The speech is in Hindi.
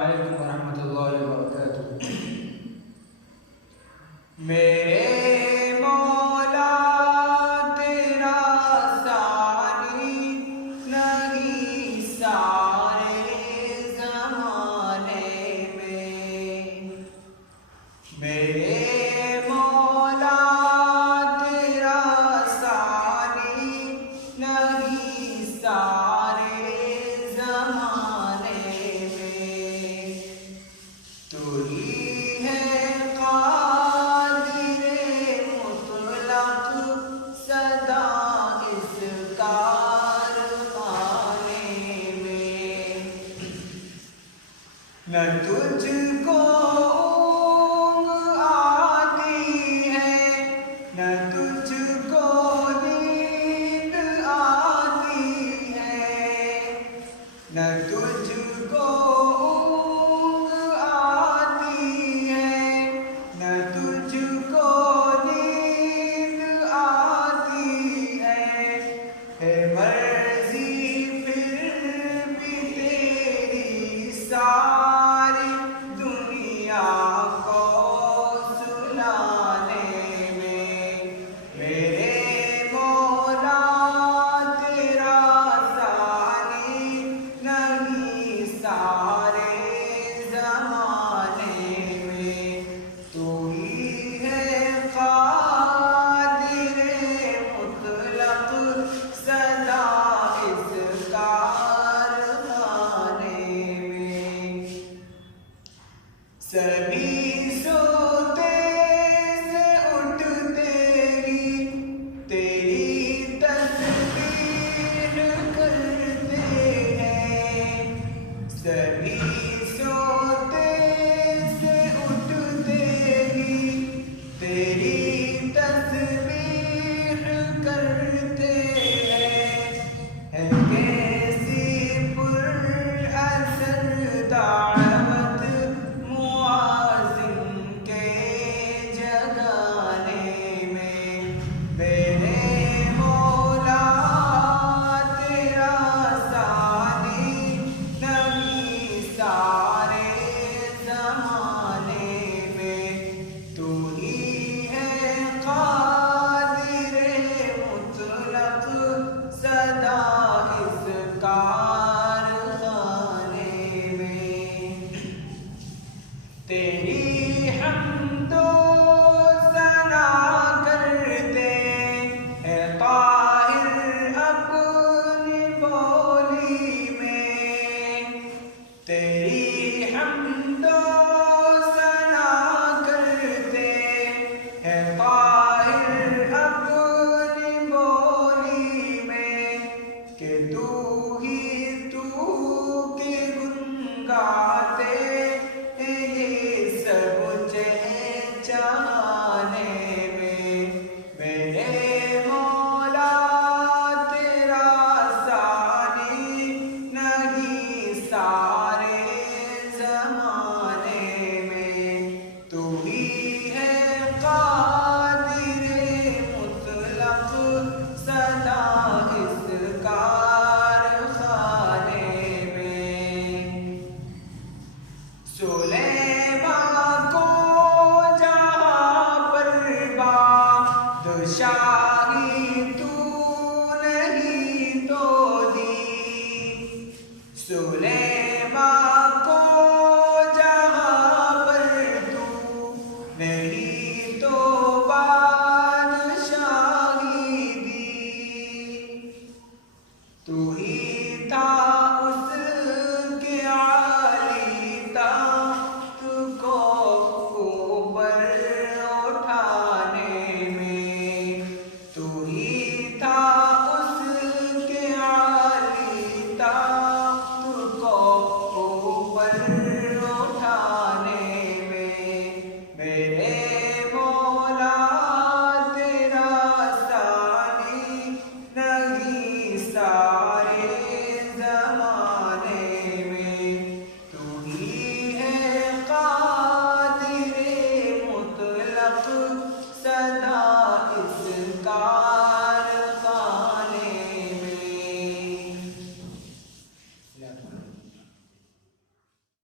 वालेकुम रहमतुल्लाहि व बरकातुहू। मेरे मौला तेरा सानी नहीं सारे ज़माने में। मेरे मौला तेरा सानी नहीं सारे ज़माने में। तू ही है कादिर मुतलक सदा इस कारखाने में। न तुझको ऊँघ आती है न तुझको नींद आती है। न तुझको ऊँघ आती है न तुझको नींद आती है मर्जी फिर भी तेरी सारी दुनिया को सुनाने में। मेरे मौला तेरा सानी नहीं सारे ज़माने में। तू ही है कादिर मुतलक सदा इस कारखाने में। सभी सोते से उठते ही तेरी तस्बीह करते हैं। सभी सोते से उठते ही तेरी तस्बीह करते हैं। कैसी पुरअसर दावत मुआज़िन के जगाने में। मेरे मौला तेरा सानी नहीं सारे ज़माने में। तू ही है कादिर मुतलक सदा इस कारखाने में। तेरी हम्दो सना करते हैं ताहिर अपनी बोली में। तेरी हम्दो सना करते हैं